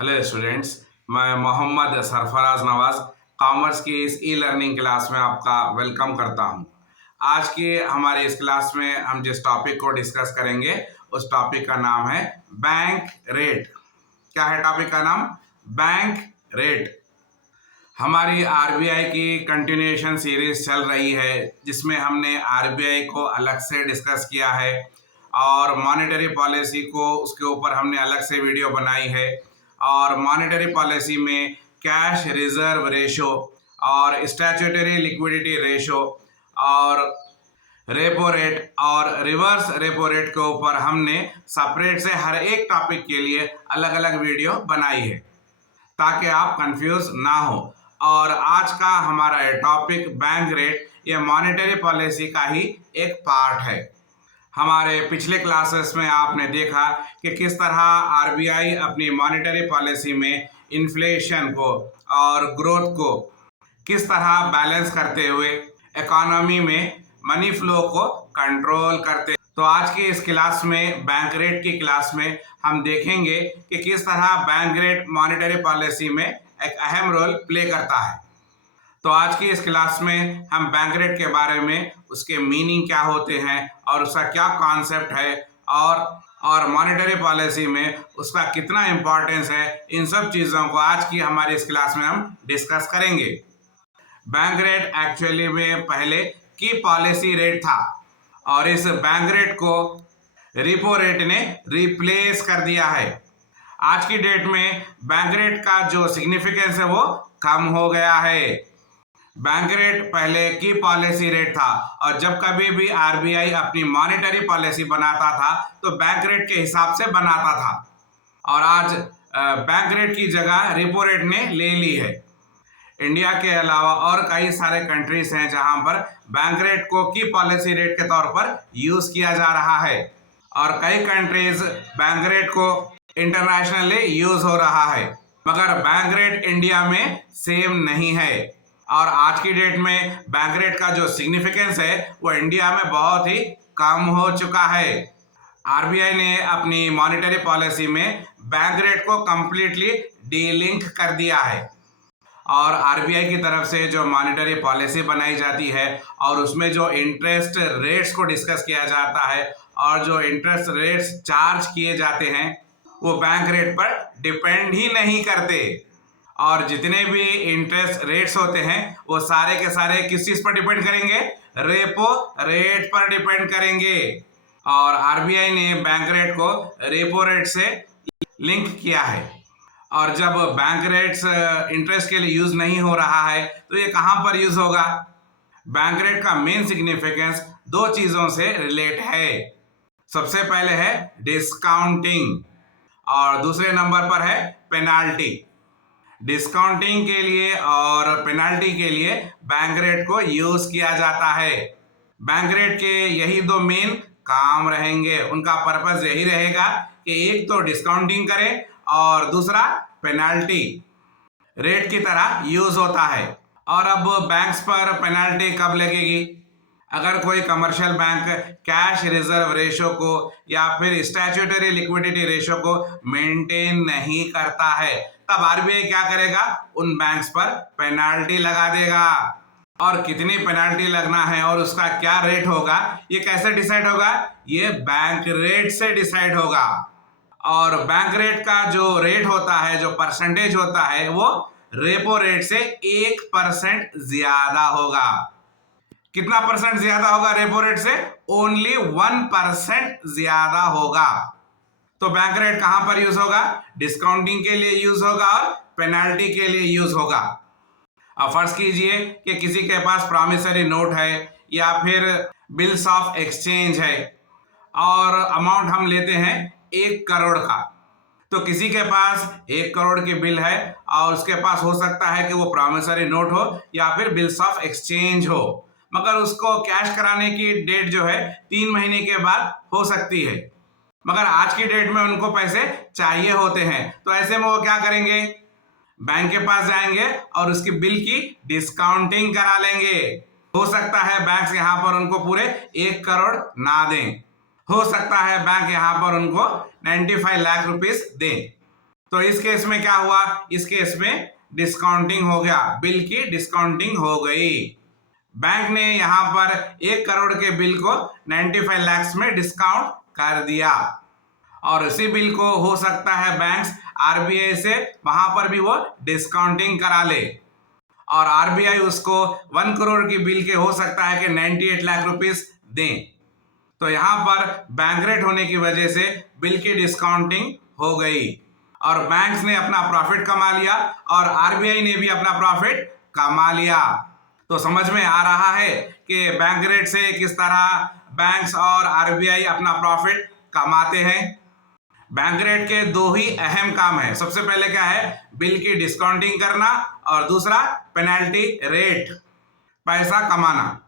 Hello students, मैं Mohammad Sarfaraz Nawaz commerce की इस ई लर्निंग क्लास में आपका वेलकम करता हूं। आज की हमारी इस क्लास में हम जिस टॉपिक को डिस्कस करेंगे उस टॉपिक का नाम है बैंक रेट। क्या है टॉपिक का नाम? Bank rate. हमारी आरबीआई की कंटिन्यूएशन सीरीज चल रही है जिसमें हमने आरबीआई को अलग से डिस्कस किया है और मॉनेटरी पॉलिसी को उसके ऊपर हमने अलग से वीडियो बनाई है। और मॉनेटरी पॉलिसी में कैश रिजर्व रेशो और स्टैट्यूटरी लिक्विडिटी रेशो और रेपो रेट और रिवर्स रेपो रेट के ऊपर हमने सेपरेट से हर एक टॉपिक के लिए अलग अलग वीडियो बनाई है ताकि आप कंफ्यूज ना हो। और आज का हमारा टॉपिक बैंक रेट, ये मॉनेटरी पॉलिसी का ही एक पार्ट है। हमारे पिछले क्लासेस में आपने देखा कि किस तरह आरबीआई अपनी मॉनेटरी पॉलिसी में इन्फ्लेशन को और ग्रोथ को किस तरह बैलेंस करते हुए इकोनॉमी में मनी फ्लो को कंट्रोल करते। तो आज की इस क्लास में, बैंक रेट की क्लास में, हम देखेंगे कि किस तरह बैंक रेट मॉनेटरी पॉलिसी में एक अहम रोल प्ले करता है। तो आज की इस क्लास में हम बैंक रेट के बारे में, उसके मीनिंग क्या होते हैं और उसका क्या कॉन्सेप्ट है और मॉनेटरी पॉलिसी में उसका कितना इम्पोर्टेंस है, इन सब चीज़ों को आज की हमारी इस क्लास में हम डिस्कस करेंगे। बैंक रेट एक्चुअली में पहले की पॉलिसी रेट था और इस बैंक रेट को रिपो रेट ने रिप्लेस कर दिया है। आज की डेट में बैंक रेट का जो सिग्निफिकेंस है वो कम हो गया है। बैंक रेट पहले की पॉलिसी रेट था और जब कभी भी आरबीआई अपनी मॉनेटरी पॉलिसी बनाता था तो बैंक रेट के हिसाब से बनाता था और आज बैंक रेट की जगह रिपो रेट ने ले ली है। इंडिया के अलावा और कई सारे कंट्रीज हैं जहां पर बैंक रेट को की पॉलिसी रेट के तौर पर यूज किया जा रहा है और कई कंट्रीज बैंक रेट को इंटरनेशनली यूज हो रहा है, मगर बैंक रेट इंडिया में सेम नहीं है। और आज की डेट में बैंक रेट का जो सिग्निफिकेंस है वो इंडिया में बहुत ही कम हो चुका है। आरबीआई ने अपनी मॉनेटरी पॉलिसी में बैंक रेट को कंप्लीटली डीलिंक कर दिया है और आरबीआई की तरफ से जो मॉनेटरी पॉलिसी बनाई जाती है और उसमें जो इंटरेस्ट रेट्स को डिस्कस किया जाता है और जो इंटरेस्ट रेट्स चार्ज किए जाते हैं वो बैंक रेट पर डिपेंड ही नहीं करते। और जितने भी इंटरेस्ट रेट्स होते हैं वो सारे के सारे किस चीज़ पर डिपेंड करेंगे? रेपो रेट पर डिपेंड करेंगे। और आरबीआई ने बैंक रेट को रेपो रेट से लिंक किया है और जब बैंक रेट्स इंटरेस्ट के लिए यूज नहीं हो रहा है तो ये कहाँ पर यूज होगा? बैंक रेट का मेन सिग्निफिकेंस दो चीज़ों से रिलेट है। सबसे पहले है डिस्काउंटिंग और दूसरे नंबर पर है पेनाल्टी। डिस्काउंटिंग के लिए और पेनाल्टी के लिए बैंक रेट को यूज किया जाता है। बैंक रेट के यही दो मेन काम रहेंगे, उनका पर्पस यही रहेगा कि एक तो डिस्काउंटिंग करें और दूसरा पेनाल्टी रेट की तरह यूज होता है। और अब बैंक्स पर पेनाल्टी कब लगेगी? अगर कोई commercial bank cash reserve ratio को या फिर स्टैट्यूटरी लिक्विडिटी रेशो को मेंटेन नहीं करता है तब आरबीआई क्या करेगा? उन बैंक्स पर पेनाल्टी लगा देगा। और कितनी पेनाल्टी लगना है और उसका क्या रेट होगा, ये कैसे डिसाइड होगा? ये बैंक रेट से डिसाइड होगा। और बैंक रेट का जो रेट होता है, जो परसेंटेज होता है, वो रेपो रेट से 1% ज्यादा होगा। कितना परसेंट ज्यादा होगा रेपो रेट से? ओनली 1% ज्यादा होगा। तो बैंक रेट कहां पर यूज होगा? डिस्काउंटिंग के लिए यूज होगा और पेनाल्टी के लिए यूज होगा। अब फर्ज कीजिए कि किसी के पास प्रॉमिसरी नोट है या फिर बिल्स ऑफ एक्सचेंज है और अमाउंट हम लेते हैं 1 करोड़ का। तो किसी के पास 1 करोड़ की बिल है और उसके पास हो सकता है कि वो प्रॉमिसरी नोट हो या फिर बिल्स ऑफ एक्सचेंज हो, मगर उसको कैश कराने की डेट जो है 3 महीने के बाद हो सकती है, मगर आज की डेट में उनको पैसे चाहिए होते हैं। तो ऐसे में वो क्या करेंगे? बैंक के पास जाएंगे और उसकी बिल की डिस्काउंटिंग करा लेंगे। हो सकता है बैंक यहाँ पर उनको पूरे 1 करोड़ ना दें, हो सकता है बैंक यहाँ पर उनको 95 लाख रुपीस दें। तो इस केस में क्या हुआ, इस केस में डिस्काउंटिंग हो गया, बिल की डिस्काउंटिंग हो गई। बैंक ने यहां पर 1 करोड़ के बिल को 95 लाख में डिस्काउंट कर दिया और उसी बिल को हो सकता है बैंक्स आरबीआई से वहां पर भी वो डिस्काउंटिंग करा ले और आरबीआई उसको 1 करोड़ की बिल के हो सकता है कि 98 लाख रुपीस दें। तो यहां पर बैंक रेट होने की वजह से बिल की डिस्काउंटिंग हो गई और बैंक्स ने अपना प्रॉफिट कमा लिया और आरबीआई ने भी अपना प्रॉफिट कमा लिया। तो समझ में आ रहा है कि बैंक रेट से किस तरह बैंक्स और आरबीआई अपना प्रॉफिट कमाते हैं। बैंक रेट के 2 ही अहम काम है। सबसे पहले क्या है, बिल की डिस्काउंटिंग करना और दूसरा पेनल्टी रेट, पैसा कमाना।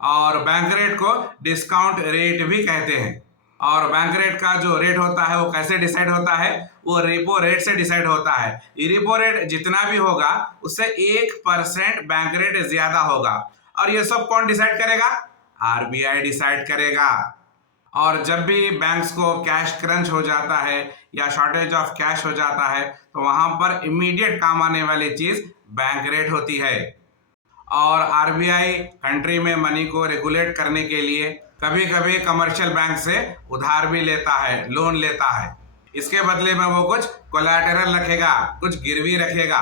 और बैंक रेट को डिस्काउंट रेट भी कहते हैं। और बैंक रेट का जो रेट होता है वो कैसे डिसाइड होता है, वो रेपो रेट से डिसाइड होता है। रेपो रेट जितना भी होगा उससे 1% बैंक रेट ज्यादा होगा और ये सब कौन डिसाइड करेगा, आरबीआई डिसाइड करेगा। और जब भी बैंक्स को कैश क्रंच हो जाता है या शॉर्टेज ऑफ कैश हो जाता है तो वहां पर इमीडिएट काम आने वाली चीज बैंक रेट होती है। और आरबीआई कंट्री में मनी को रेगुलेट करने के लिए कभी कभी कमर्शियल बैंक से उधार भी लेता है, लोन लेता है। इसके बदले में वो कुछ कोलैटरल रखेगा, कुछ गिरवी रखेगा।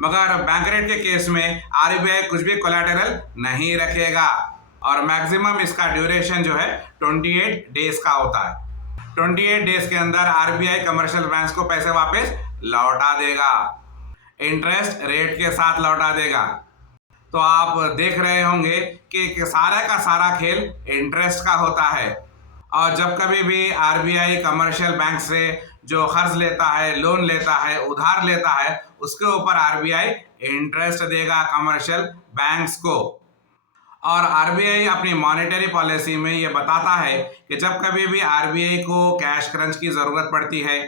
मगर बैंक रेट के केस में आरबीआई कुछ भी कोलैटरल नहीं रखेगा और मैक्सिमम इसका ड्यूरेशन जो है 28 डेज का होता है। 28 डेज के अंदर आरबीआई कमर्शियल बैंक्स को पैसे वापस लौटा देगा, इंटरेस्ट रेट के साथ लौटा देगा। तो आप देख रहे होंगे कि सारा का सारा खेल इंटरेस्ट का होता है और जब कभी भी आरबीआई कमर्शियल बैंक से जो कर्ज लेता है, लोन लेता है, उधार लेता है, उसके ऊपर आरबीआई इंटरेस्ट देगा कमर्शियल बैंक्स को। और आरबीआई अपनी मॉनेटरी पॉलिसी में ये बताता है कि जब कभी भी आरबीआई को कैश क्रंच की जरूरत पड़ती है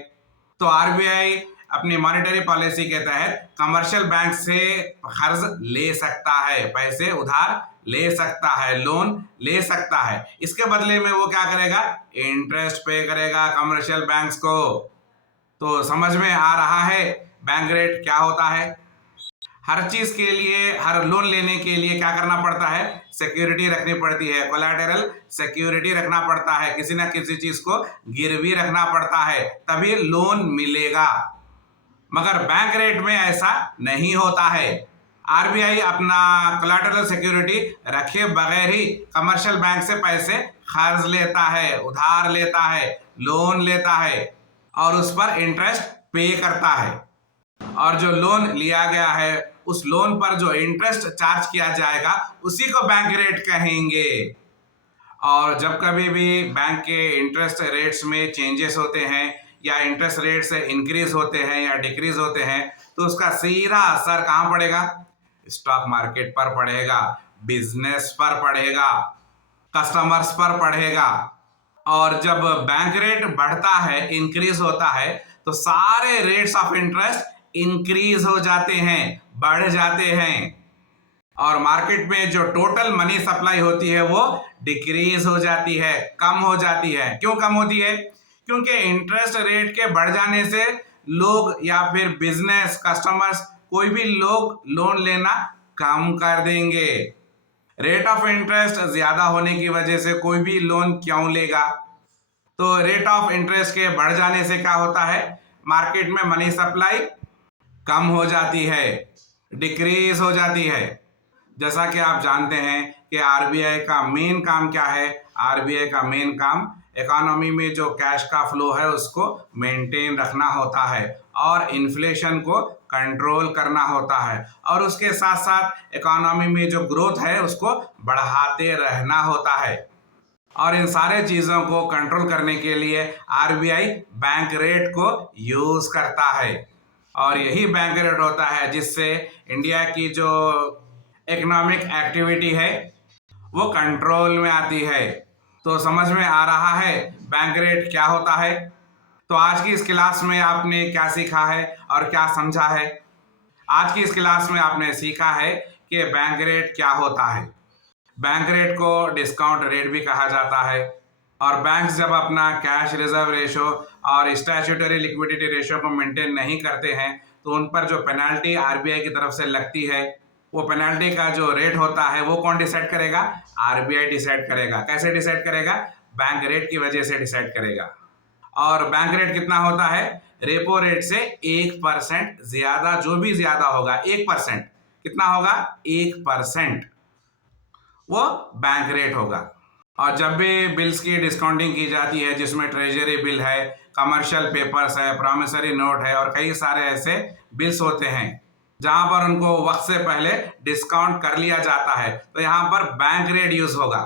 तो आरबीआई अपनी मॉनेटरी पॉलिसी के तहत कमर्शियल बैंक से कर्ज ले सकता है, पैसे उधार ले सकता है, लोन ले सकता है। इसके बदले में वो क्या करेगा, इंटरेस्ट पे करेगा कमर्शियल बैंक्स को। तो समझ में आ रहा है बैंक रेट क्या होता है। हर चीज के लिए, हर लोन लेने के लिए क्या करना पड़ता है, सिक्योरिटी रखनी पड़ती है, कोलैटरल सिक्योरिटी रखना पड़ता है, किसी ना किसी चीज को गिरवी रखना पड़ता है, तभी लोन मिलेगा। मगर बैंक रेट में ऐसा नहीं होता है। आरबीआई अपना कोलैटरल सिक्योरिटी रखे बगैर ही कमर्शियल बैंक से पैसे कर्ज लेता है, उधार लेता है, लोन लेता है और उस पर इंटरेस्ट पे करता है। और जो लोन लिया गया है उस लोन पर जो इंटरेस्ट चार्ज किया जाएगा उसी को बैंक रेट कहेंगे। और जब कभी भी बैंक के इंटरेस्ट रेट्स में चेंजेस होते हैं या इंटरेस्ट रेट से इंक्रीज होते हैं या डिक्रीज होते हैं तो उसका सीधा असर कहाँ पड़ेगा, स्टॉक मार्केट पर पड़ेगा, बिजनेस पर पड़ेगा, कस्टमर्स पर पड़ेगा। और जब बैंक रेट बढ़ता है, इंक्रीज होता है तो सारे रेट्स ऑफ इंटरेस्ट इंक्रीज हो जाते हैं, बढ़ जाते हैं और मार्केट में जो टोटल मनी सप्लाई होती है वो डिक्रीज हो जाती है, कम हो जाती है। क्यों कम होती है, क्योंकि इंटरेस्ट रेट के बढ़ जाने से लोग या फिर बिजनेस, कस्टमर्स, कोई भी लोग लोन लेना कम कर देंगे। रेट ऑफ इंटरेस्ट ज्यादा होने की वजह से कोई भी लोन क्यों लेगा। तो रेट ऑफ इंटरेस्ट के बढ़ जाने से क्या होता है, मार्केट में मनी सप्लाई कम हो जाती है, डिक्रीज हो जाती है। जैसा कि आप जानते हैं कि आरबीआई का मेन काम क्या है, आरबीआई का मेन काम इकोनॉमी में जो कैश का फ्लो है उसको मेंटेन रखना होता है और इन्फ्लेशन को कंट्रोल करना होता है और उसके साथ साथ इकोनॉमी में जो ग्रोथ है उसको बढ़ाते रहना होता है। और इन सारे चीज़ों को कंट्रोल करने के लिए आरबीआई बैंक रेट को यूज़ करता है और यही बैंक रेट होता है जिससे इंडिया की जो इकोनॉमिक एक्टिविटी है वो कंट्रोल में आती है। तो समझ में आ रहा है बैंक रेट क्या होता है। तो आज की इस क्लास में आपने क्या सीखा है और क्या समझा है। आज की इस क्लास में आपने सीखा है कि बैंक रेट क्या होता है। बैंक रेट को डिस्काउंट रेट भी कहा जाता है और बैंक्स जब अपना कैश रिजर्व रेशो और स्टैट्यूटरी लिक्विडिटी रेशियो को मेंटेन नहीं करते हैं तो उन पर जो पेनल्टी आरबीआई की तरफ से लगती है, वो पेनल्टी का जो रेट होता है वो कौन डिसाइड करेगा? आरबीआई डिसाइड करेगा। कैसे डिसाइड करेगा? बैंक रेट की वजह से डिसाइड करेगा। और बैंक रेट कितना होता है? रेपो रेट से 1% ज्यादा, जो भी ज्यादा होगा 1%, कितना होगा? 1%, वो बैंक रेट होगा। और जब भी बिल्स की डिस्काउंटिंग की जाती है, जिसमें ट्रेजरी बिल है, कमर्शियल पेपर्स है, प्रॉमिसरी नोट है और कई सारे ऐसे बिल्स होते हैं जहां पर उनको वक्त से पहले डिस्काउंट कर लिया जाता है, तो यहाँ पर बैंक रेट यूज होगा।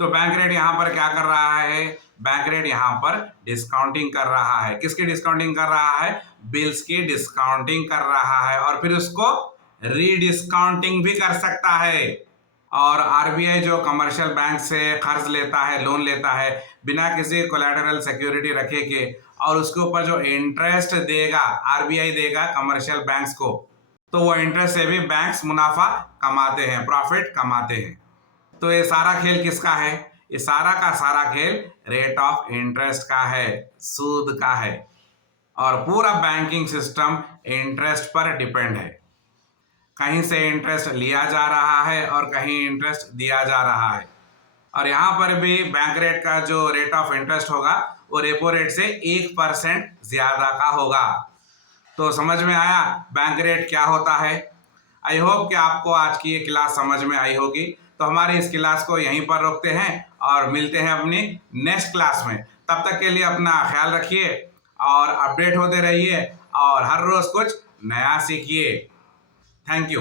तो बैंक रेट यहाँ पर क्या कर रहा है? बैंक रेट यहाँ पर डिस्काउंटिंग कर रहा है। किसकी डिस्काउंटिंग कर रहा है? बिल्स की डिस्काउंटिंग कर रहा है, और फिर उसको रीडिस्काउंटिंग भी कर सकता है। और आरबीआई जो कमर्शियल बैंक से कर्ज लेता है, लोन लेता है बिना किसी कोलैटरल सिक्योरिटी रखे के, और उसके ऊपर जो इंटरेस्ट देगा आरबीआई देगा कमर्शियल बैंक्स को, तो वो इंटरेस्ट से भी बैंक्स मुनाफा कमाते हैं, प्रॉफिट कमाते हैं। तो ये सारा खेल किसका है? ये सारा का सारा खेल रेट ऑफ इंटरेस्ट का है, सूद का है। और पूरा बैंकिंग सिस्टम इंटरेस्ट पर डिपेंड है। कहीं से इंटरेस्ट लिया जा रहा है और कहीं इंटरेस्ट दिया जा रहा है। और यहाँ पर भी बैंक रेट का जो रेट ऑफ इंटरेस्ट होगा वो रेपो रेट से 1% ज्यादा का होगा। तो समझ में आया बैंक रेट क्या होता है? आई होप कि आपको आज की ये क्लास समझ में आई होगी। तो हमारी इस क्लास को यहीं पर रोकते हैं और मिलते हैं अपनी नेक्स्ट क्लास में। तब तक के लिए अपना ख्याल रखिए और अपडेट होते रहिए और हर रोज कुछ नया सीखिए। Thank you.